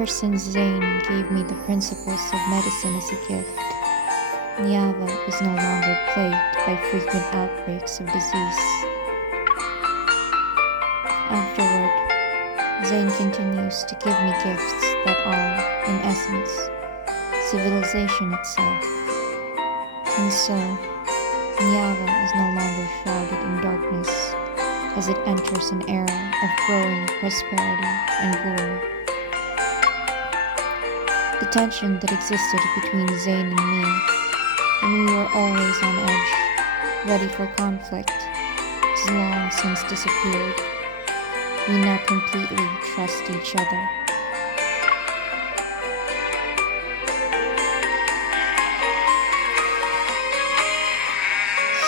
Ever since Zayne gave me the principles of medicine as a gift, Niava was no longer plagued by frequent outbreaks of disease. Afterward, Zayne continues to give me gifts that are, in essence, civilization itself. And so, Niava is no longer shrouded in darkness as it enters an era of growing prosperity and glory. The tension that existed between Zayne and me, when we were always on edge, ready for conflict, has long since disappeared. We now completely trust each other.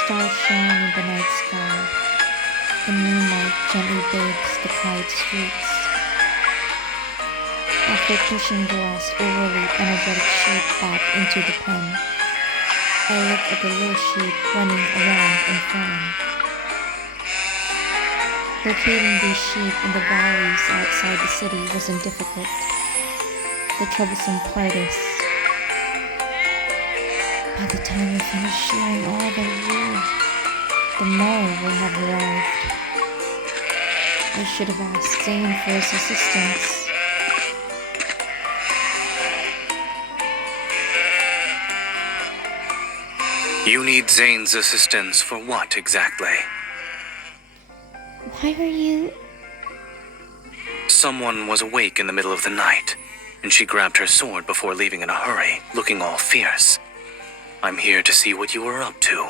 Stars shine in the night sky, and moonlight gently bathes the quiet streets. After pushing the last overly energetic sheep back into the pen, I look at the little sheep running around and frown. Locating these sheep in the valleys outside the city wasn't difficult. The troublesome part is, by the time we finish shearing all the wool, the mower will have arrived. I should have asked Zayne for his assistance. You need Zayne's assistance for what exactly? Why are you... Someone was awake in the middle of the night, and she grabbed her sword before leaving in a hurry, looking all fierce. I'm here to see what you are up to.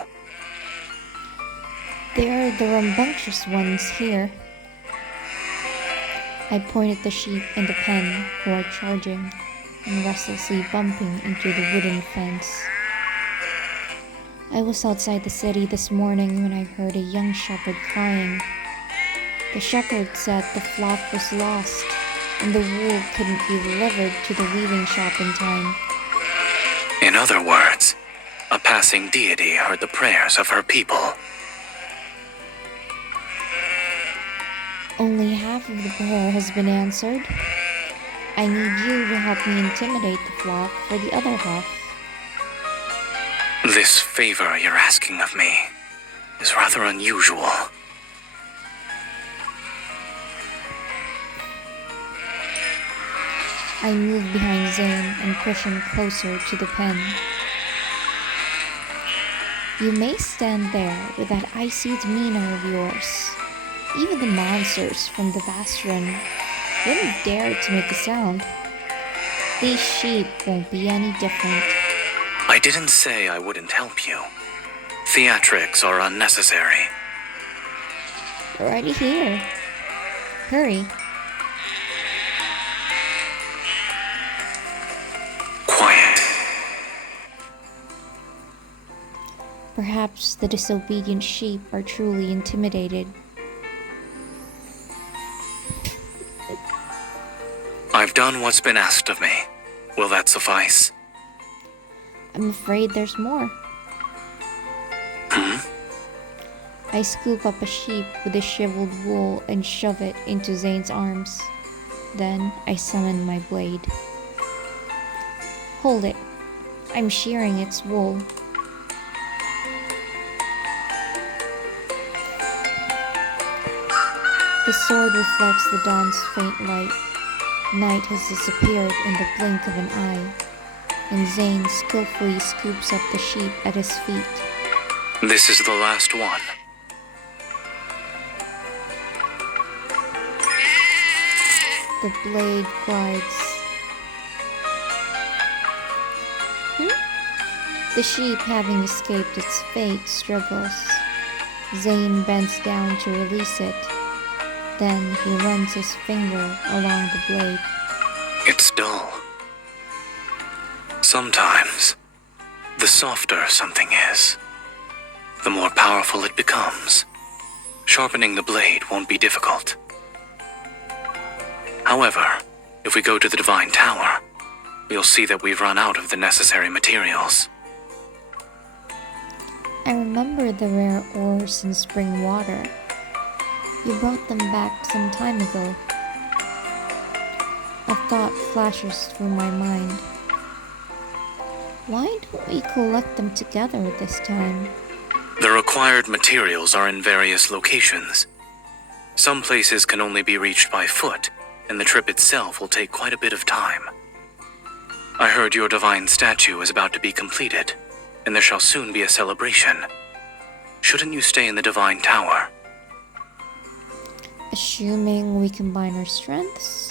They are the rambunctious ones here. I point at the sheep in the pen who are charging and restlessly bumping into the wooden fence. I was outside the city this morning when I heard a young shepherd crying. The shepherd said the flock was lost and the wool couldn't be delivered to the weaving shop in time. In other words, a passing deity heard the prayers of her people. Only half of the prayer has been answered. I need you to help me intimidate the flock for the other half. This favor you're asking of me is rather unusual. I move behind Zayne and push him closer to the pen. You may stand there with that icy demeanor of yours. Even the monsters from the Vastron wouldn't dare to make a sound. These sheep won't be any different. I didn't say I wouldn't help you. Theatrics are unnecessary. Already here. Hurry. Quiet. Perhaps the disobedient sheep are truly intimidated. I've done what's been asked of me. Will that suffice? I'm afraid there's more. I scoop up a sheep with the shriveled wool and shove it into Zayne's arms. Then I summon my blade. Hold it. I'm shearing its wool. The sword reflects the dawn's faint light. Night has disappeared in the blink of an eye, and Zayne skillfully scoops up the sheep at his feet. This is the last one. The blade glides. The sheep, having escaped its fate, struggles. Zayne bends down to release it. Then he runs his finger along the blade. It's dull. Sometimes, the softer something is, the more powerful it becomes. Sharpening the blade won't be difficult. However, if we go to the Divine Tower, we'll see that we've run out of the necessary materials. I remember the rare ores in spring water. You brought them back some time ago. A thought flashes through my mind. Why don't we collect them together this time? The required materials are in various locations. Some places can only be reached by foot, and the trip itself will take quite a bit of time. I heard your divine statue is about to be completed, and there shall soon be a celebration. Shouldn't you stay in the divine tower? Assuming we combine our strengths,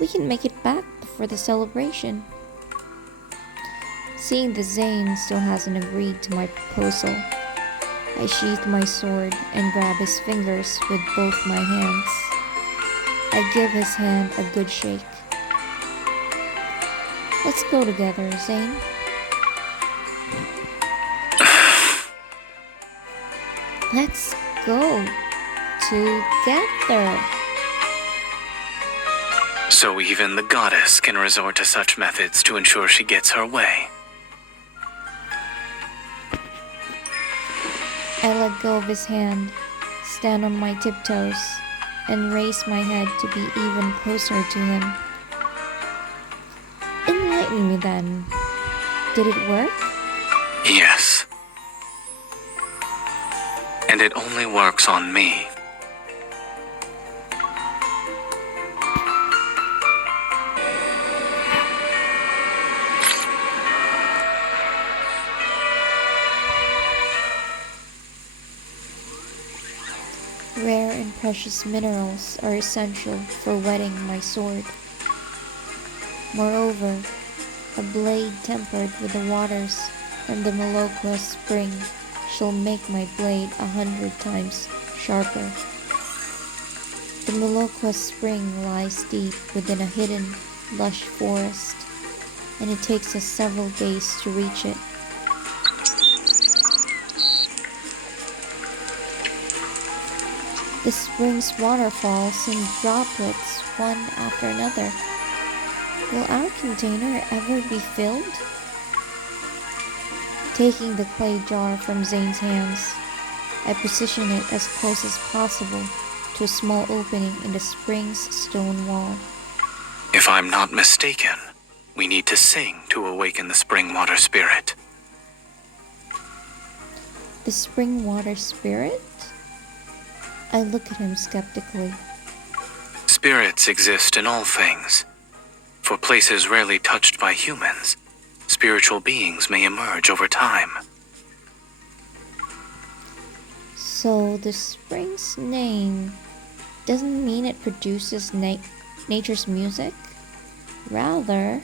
we can make it back before the celebration. Seeing that Zayne still hasn't agreed to my proposal, I sheath my sword and grab his fingers with both my hands. I give his hand a good shake. Let's go together, Zayne. Let's go together. So even the goddess can resort to such methods to ensure she gets her way. I let go of his hand, stand on my tiptoes, and raise my head to be even closer to him. Enlighten me then. Did it work? Yes. And it only works on me. Rare and precious minerals are essential for whetting my sword. Moreover, a blade tempered with the waters from the Malokwa spring shall make my blade 100 times sharper. The Malokwa spring lies deep within a hidden, lush forest, and it takes us several days to reach it. The spring's waterfalls in droplets, one after another. Will our container ever be filled? Taking the clay jar from Zayne's hands, I position it as close as possible to a small opening in the spring's stone wall. If I'm not mistaken, we need to sing to awaken the spring water spirit. The spring water spirit? I look at him skeptically. Spirits exist in all things. For places rarely touched by humans, spiritual beings may emerge over time. So the spring's name doesn't mean it produces nature's music. Rather,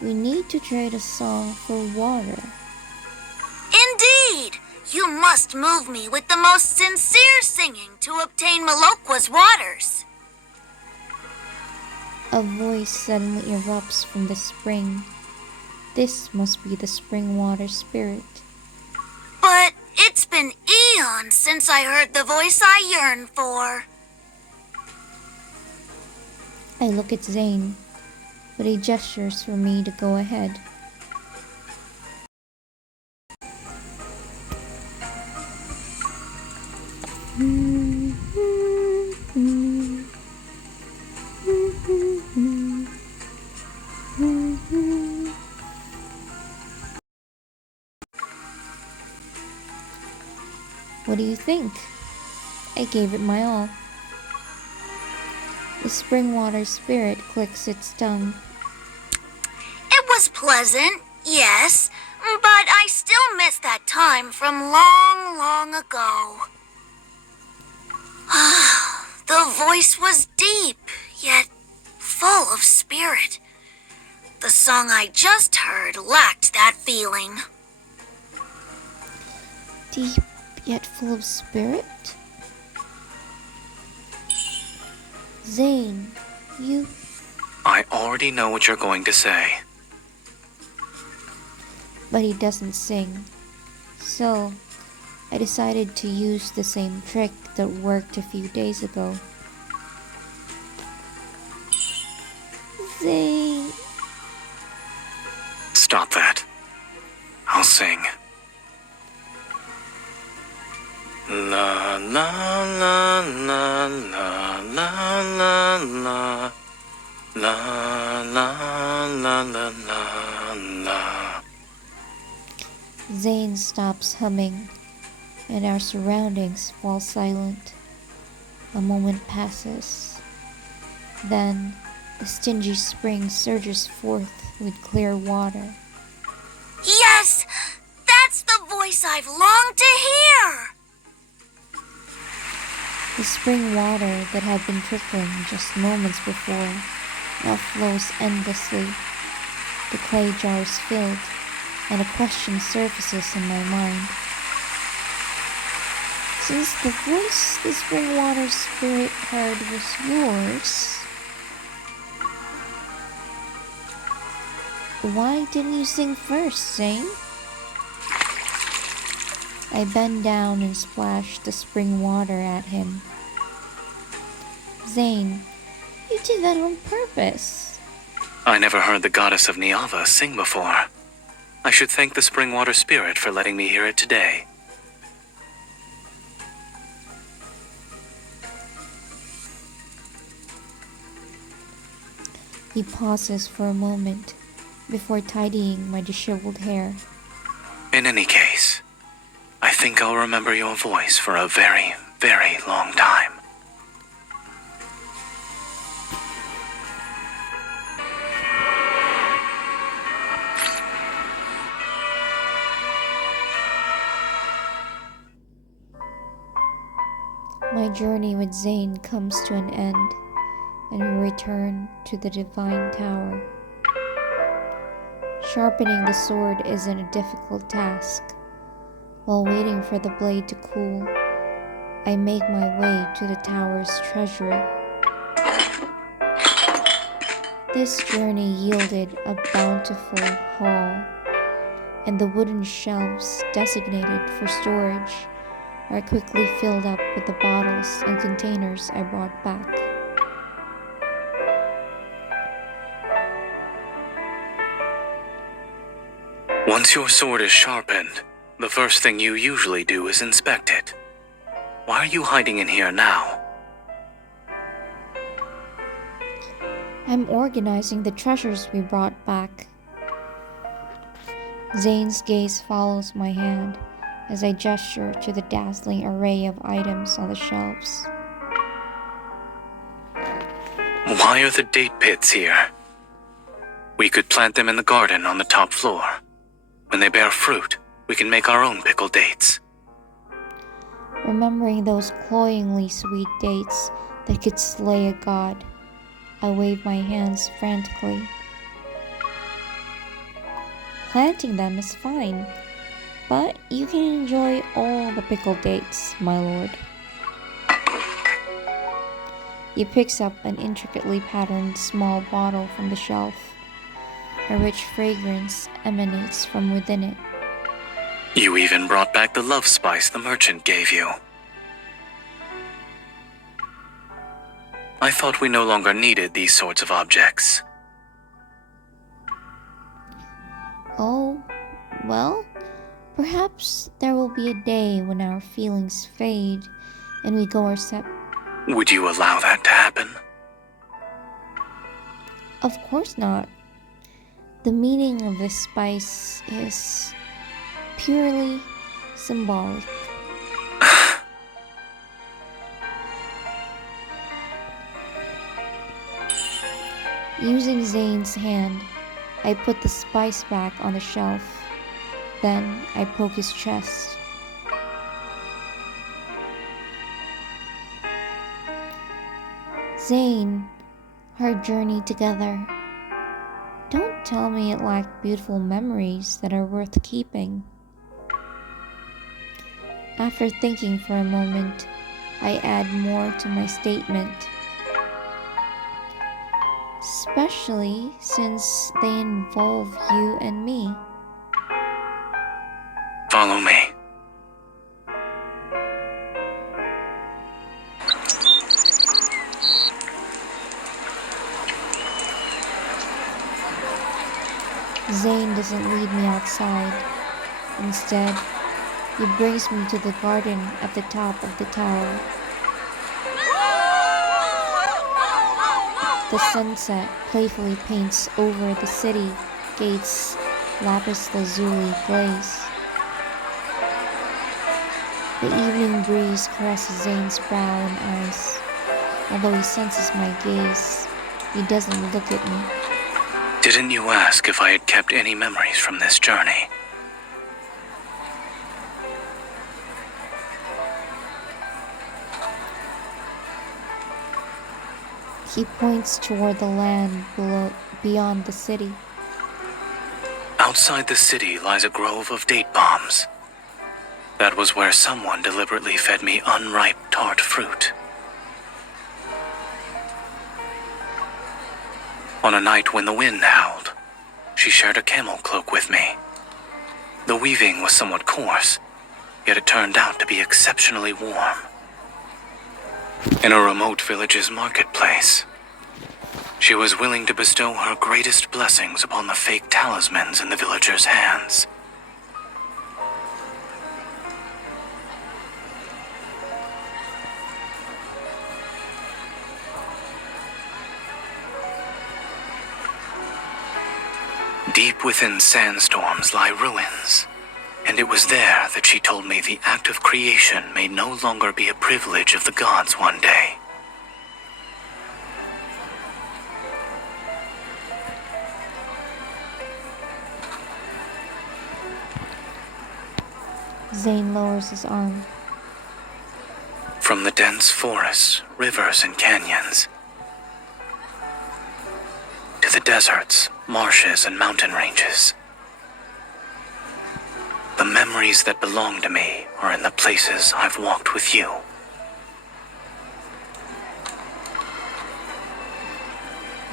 we need to trade a song for water. Indeed! You must move me with the most sincere singing to obtain Malokwa's waters. A voice suddenly erupts from the spring. This must be the spring water spirit. But it's been eons since I heard the voice I yearn for. I look at Zayne, but he gestures for me to go ahead. What do you think? I gave it my all. The spring water spirit clicks its tongue. It was pleasant, yes, but I still miss that time from long, long ago. The voice was deep, yet full of spirit. The song I just heard lacked that feeling. Deep yet full of spirit? Zayne, you... I already know what you're going to say. But he doesn't sing. So, I decided to use the same trick that worked a few days ago. Zayne... Stop that. I'll sing. La la la la la la la la La la la la la la. Zayne stops humming, and our surroundings fall silent. A moment passes. Then the stingy spring surges forth with clear water. Yes! That's the voice I've longed to hear! The spring water that had been trickling just moments before now flows endlessly. The clay jar is filled, and a question surfaces in my mind. Since the voice the spring water spirit heard was yours, why didn't you sing first, Zayne? I bend down and splash the spring water at him. Zayne, you did that on purpose. I never heard the goddess of Niava sing before. I should thank the spring water spirit for letting me hear it today. He pauses for a moment before tidying my disheveled hair. In any case, I think I'll remember your voice for a very, very long time. My journey with Zayne comes to an end, and we return to the Divine Tower. Sharpening the sword isn't a difficult task. While waiting for the blade to cool, I make my way to the tower's treasury. This journey yielded a bountiful haul, and the wooden shelves designated for storage are quickly filled up with the bottles and containers I brought back. Once your sword is sharpened, the first thing you usually do is inspect it. Why are you hiding in here now? I'm organizing the treasures we brought back. Zayne's gaze follows my hand as I gesture to the dazzling array of items on the shelves. Why are the date pits here? We could plant them in the garden on the top floor. When they bear fruit, we can make our own pickled dates. Remembering those cloyingly sweet dates that could slay a god, I wave my hands frantically. Planting them is fine, but you can enjoy all the pickled dates, my lord. He picks up an intricately patterned small bottle from the shelf. A rich fragrance emanates from within it. You even brought back the love spice the merchant gave you. I thought we no longer needed these sorts of objects. Oh, well, perhaps there will be a day when our feelings fade and we go our separate. Would you allow that to happen? Of course not. The meaning of this spice is purely symbolic. Using Zayne's hand, I put the spice back on the shelf. Then I poke his chest. Zayne, our journey together. Don't tell me it lacked beautiful memories that are worth keeping. After thinking for a moment, I add more to my statement. Especially since they involve you and me. Follow me. Zayne doesn't lead me outside. Instead, he brings me to the garden at the top of the tower. The sunset playfully paints over the city gates lapis lazuli glaze. The evening breeze caresses Zayne's brow and eyes. Although he senses my gaze, he doesn't look at me. Didn't you ask if I had kept any memories from this journey? He points toward the land beyond the city. Outside the city lies a grove of date palms. That was where someone deliberately fed me unripe tart fruit. On a night when the wind howled, she shared a camel cloak with me. The weaving was somewhat coarse, yet it turned out to be exceptionally warm. In a remote village's marketplace, she was willing to bestow her greatest blessings upon the fake talismans in the villagers' hands. Deep within sandstorms lie ruins, and it was there that she told me the act of creation may no longer be a privilege of the gods one day. Zayne lowers his arm. From the dense forests, rivers, and canyons, to the deserts, marshes, and mountain ranges, the memories that belong to me are in the places I've walked with you.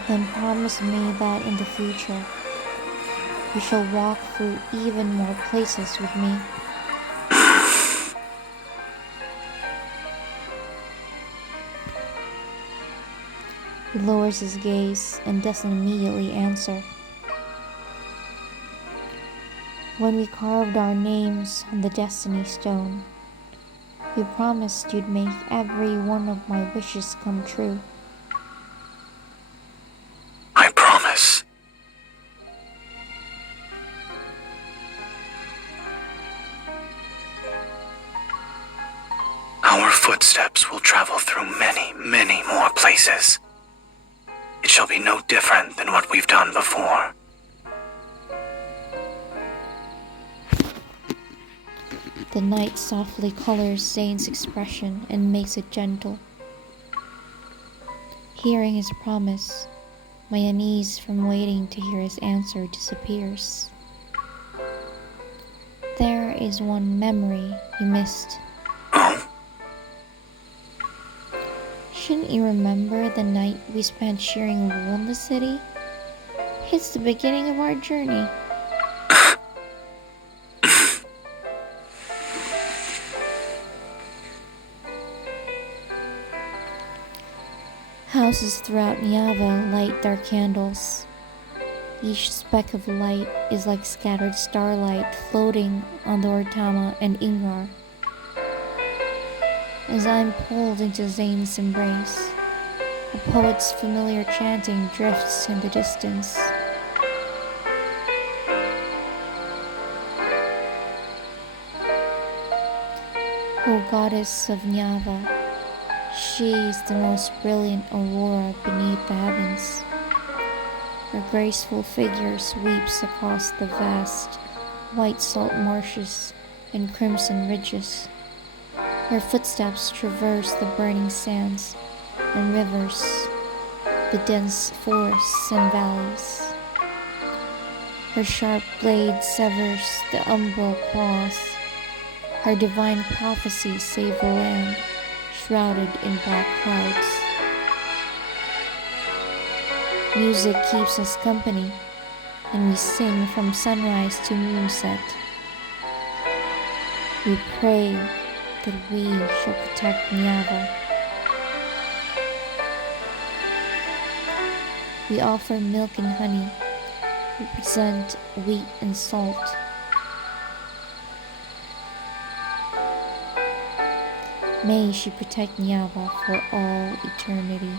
Then promise me that in the future, you shall walk through even more places with me. He lowers his gaze and doesn't immediately answer. When we carved our names on the destiny stone, you promised you'd make every one of my wishes come true. I promise. Our footsteps will travel through many, many more places. It shall be no different than what we've done before. The night softly colors Zayne's expression and makes it gentle. Hearing his promise, my unease from waiting to hear his answer disappears. There is one memory you missed. Oh? Shouldn't you remember the night we spent shearing wool in the city? It's the beginning of our journey. Houses throughout Niava light their candles. Each speck of light is like scattered starlight floating on the Ortama and Ingrar. As I'm pulled into Zayne's embrace, a poet's familiar chanting drifts in the distance. O goddess of Niava, she is the most brilliant aurora beneath the heavens. Her graceful figure sweeps across the vast, white salt marshes and crimson ridges. Her footsteps traverse the burning sands and rivers, the dense forests and valleys. Her sharp blade severs the umbral claws. Her divine prophecies save the land, shrouded in black clouds. Music keeps us company, and we sing from sunrise to moonset. We pray that we shall protect Niava. We offer milk and honey. We present wheat and salt. May she protect Niava for all eternity.